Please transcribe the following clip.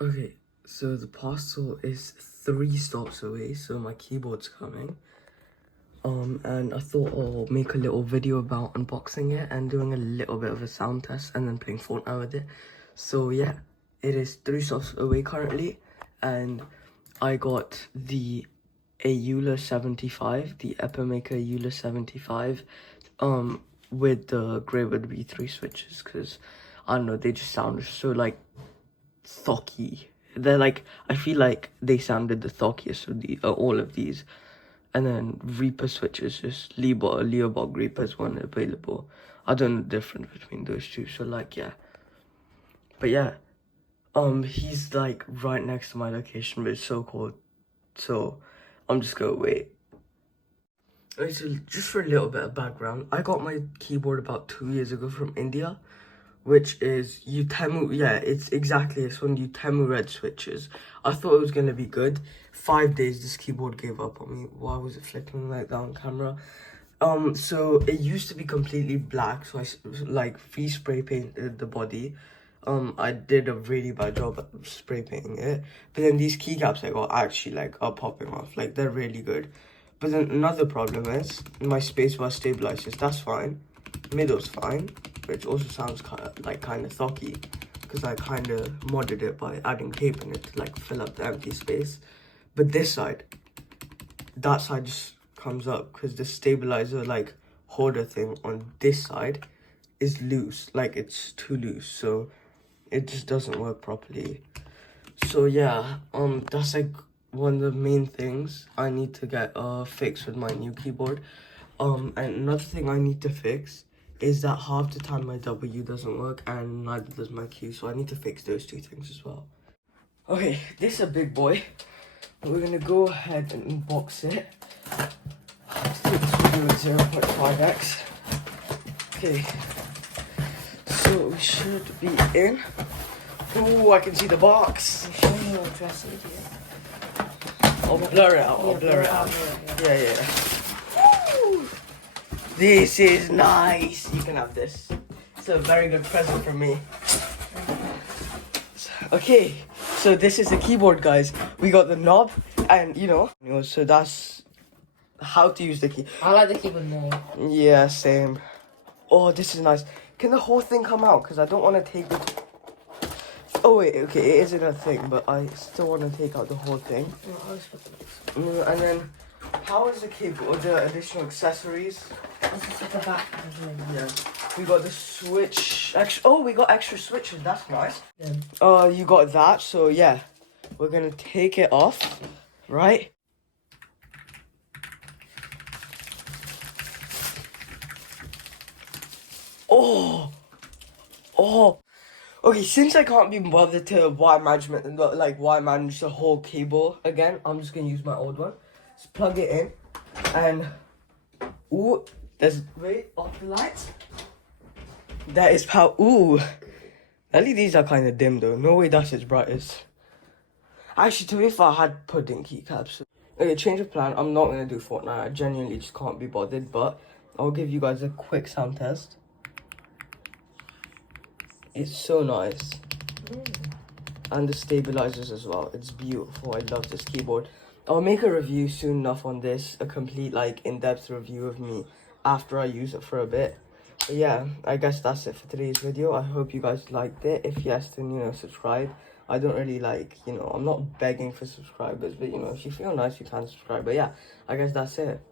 Okay, so the parcel is 3 stops away, so my keyboard's coming. And I thought I'll make a little video about unboxing it and doing a little bit of a sound test and then playing Fortnite with it. So yeah, it is 3 stops away currently, and I got the Aula 75, the Epamaker Aula 75, with the graywood V3 switches, because I don't know, they just sound so like thocky. They're like, I feel like they sounded the thockiest of the all of these. And then Reaper switches, just Leobog Reapers one available. I don't know the difference between those two, so like yeah. But yeah, he's like right next to my location, but it's so cold. So I'm just gonna wait. Okay, so just for a little bit of background, I got my keyboard about 2 years ago from India, which is Utemu. Yeah, it's exactly this one, Utemu red switches. I thought it was gonna be good. 5 days this keyboard gave up on me. Why was it flickering like that on camera? So it used to be completely black, so I like free spray painted the body. I did a really bad job at spray painting it, but then these keycaps I got actually like are popping off, like they're really good. But then another problem is my spacebar stabilizers. That's fine. Middle's fine, which also sounds kind of thocky, because I kind of modded it by adding tape in it to like fill up the empty space. But this side, that side just comes up because the stabilizer like holder thing on this side is loose, like it's too loose, so it just doesn't work properly. So yeah, that's like one of the main things I need to get fixed with my new keyboard. And another thing I need to fix is that half the time my W doesn't work and neither does my Q, so I need to fix those 2 things as well. Okay, this is a big boy. We're gonna go ahead and unbox it. Let's do this video with 0.5x. Okay, so we should be in. Ooh, I can see the box. Show me your address, idiot. I'll blur it out. I'll blur it out. Yeah. Woo! This is nice. You can have this. It's a very good present from me. Okay, so this is the keyboard, guys. We got the knob, and so that's how to use the key. I like the keyboard more. Yeah, same. Oh, this is nice. Can the whole thing come out? Because I don't want to take it. Oh wait, okay, it isn't a thing, but I still want to take out the whole thing. And then, how is the keyboard? The additional accessories? This is at the back. Yeah. We got the switch. We got extra switches. That's nice. Yeah. You got that. So yeah, we're gonna take it off, right? Oh. Okay, since I can't be bothered to wire management and wire manage the whole cable again, I'm just gonna use my old one. Just plug it in, and ooh, wait, off the lights. That is power. Ooh, LEDs are kind of dim though. No way that's its brightest. Actually, to be fair, I had pudding keycaps. Okay, change of plan. I'm not gonna do Fortnite. I genuinely just can't be bothered. But I'll give you guys a quick sound test. It's so nice. And the stabilizers as well. It's beautiful. I love this keyboard. I'll make a review soon enough on this. A complete in-depth review of me after I use it for a bit. But yeah, I guess that's it for today's video. I hope you guys liked it. If yes, then subscribe. I don't really I'm not begging for subscribers, but if you feel nice, you can subscribe. But yeah, I guess that's it.